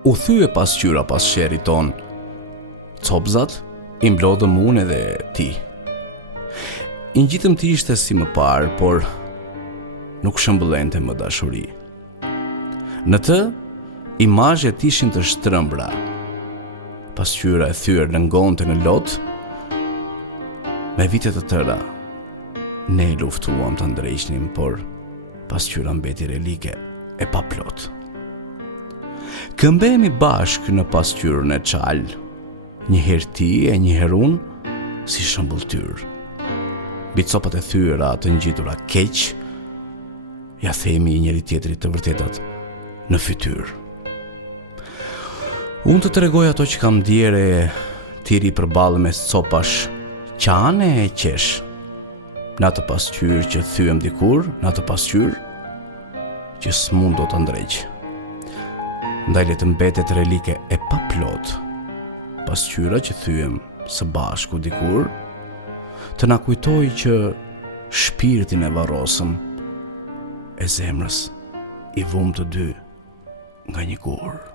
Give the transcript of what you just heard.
U thye pasqyra pas sherit ton. Copzat i mblodhëm unë edhe ti. I ngjitëm ti ishte si më parë, por nuk shëmbëllente më dashuri. Në të, imazhet ishin të shtrëmbra. Pasqyra e thyer lëngonte në lot. Me vite të tëra, ne luftuam të ndrejshnim, por pasqyra mbeti relike e paplot. Këmbehemi bashk në pasqyrën e çal, një herë ti e një herë unë, si shëmbulltyr. Mbi copat e thyera të ngjitura keq, ja themi i njëri tjetrit të vërtetat në fytyrë. Unë të tregoj ato që kam ndjere, ti ri përballë mes copash qane e qesh. Në atë pasqyrë që thyem dikur, në atë pasqyrë që s'mund do të ndreq. Ndaj le të mbetet relike e paplot. Pasqyra që thyem së bashku dikur, të na kujtoj që shpirtin e varrosëm e zemrës i vum të dy nga një gur.